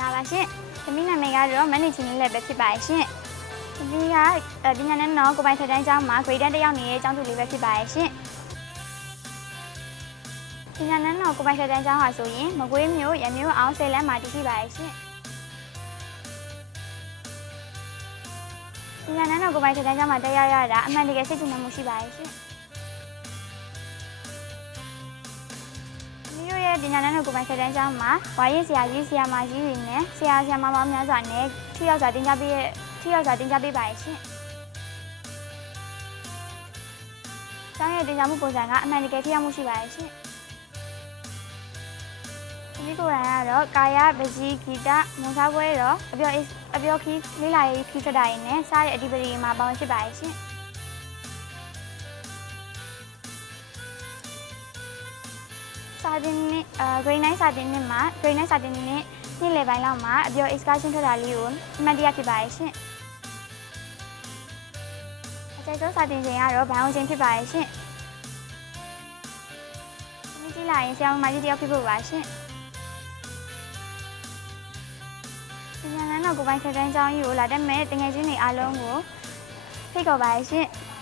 လာပါရှင်။သမီးနာမည်ကတော့မန်နေချင်းလေးလည်းပဲဖြစ်ပါရဲ့ရှင်။သမီးကပညာနဲ့တော့ကိုပိုင်ထက်တန်းကျောင်းမှာ grade 10တက်ရောက်နေတဲ့ကျောင်းသူလေးပဲဖြစ်ပါရဲ့ရှင်။ပညာနဲ့တော့ကိုပိုင်ထက်တန်းကျောင်းဟာဆိုရင်မကွေးမြို့ရမျိုးအောင်10လမ်းမှာတည်ရှိပါရဲ့ရှင်။ပညာနဲ့တော့ကိုပိုင်ထက်တန်းကျောင်းမှာတက်ရောက်ရတာအမှန်တကယ်စိတ်ချမ်းသာမှုရှိပါရဲ့ရှင်။ပညာနဲ့ကိုပိုင်ထက်တန်းကျောင်းမှာဝါရေးဆရာကြီးဆရာမကြီးတွေနဲ့ဆရာမမောင်များစွာနဲ့ထိရောက်စွာတင်ပြပေးပါရဲ့ရှင်။ကျောင်းရဲ့တင်ပြမှုပုံစံကအမှန်တကယ်ထိရောက်မှုရှိပါရဲ့ရှင်။ဒီကိုယ်တိုင်ကတော့ကာယပဇီဂီတမွန်စားပွဲတော်အပြောခီးလေးလာရေးခီးထွက်တာရင်းနဲ့စားတဲ့အဓိပတိမှာပါဝင်ဖြစ်ပါရဲ့ရှင်။စာတင်နဲ့grade 9စာတင်နဲ့မှာ grade 9စာတင်နဲ့နေ့လယ်ပိုင်းလောက်မှာအပြော excursion ထွက်တာလေးကိုအမှတ်တရဖြစ်ပါရဲ့ရှင်။အကျဉ်းဆုံးစာတင်ချိန်ကတော့ဘောင်ချိန်ဖြစ်ပါရဲ့ရှင်။ဒီကြည့်လိုက်ရင်ဆရာမကြီးတယောက်ဖြစ်ဖို့ပါရှင်။ပညာနဲ့တော့ကိုပိုင်ထက်တန်းကျောင်းကြီးကိုလာတက်မဲ့တငယ်ချင်းတွေအားလုံးကိုဖိတ်ခေါ်ပါရဲ့ရှင်။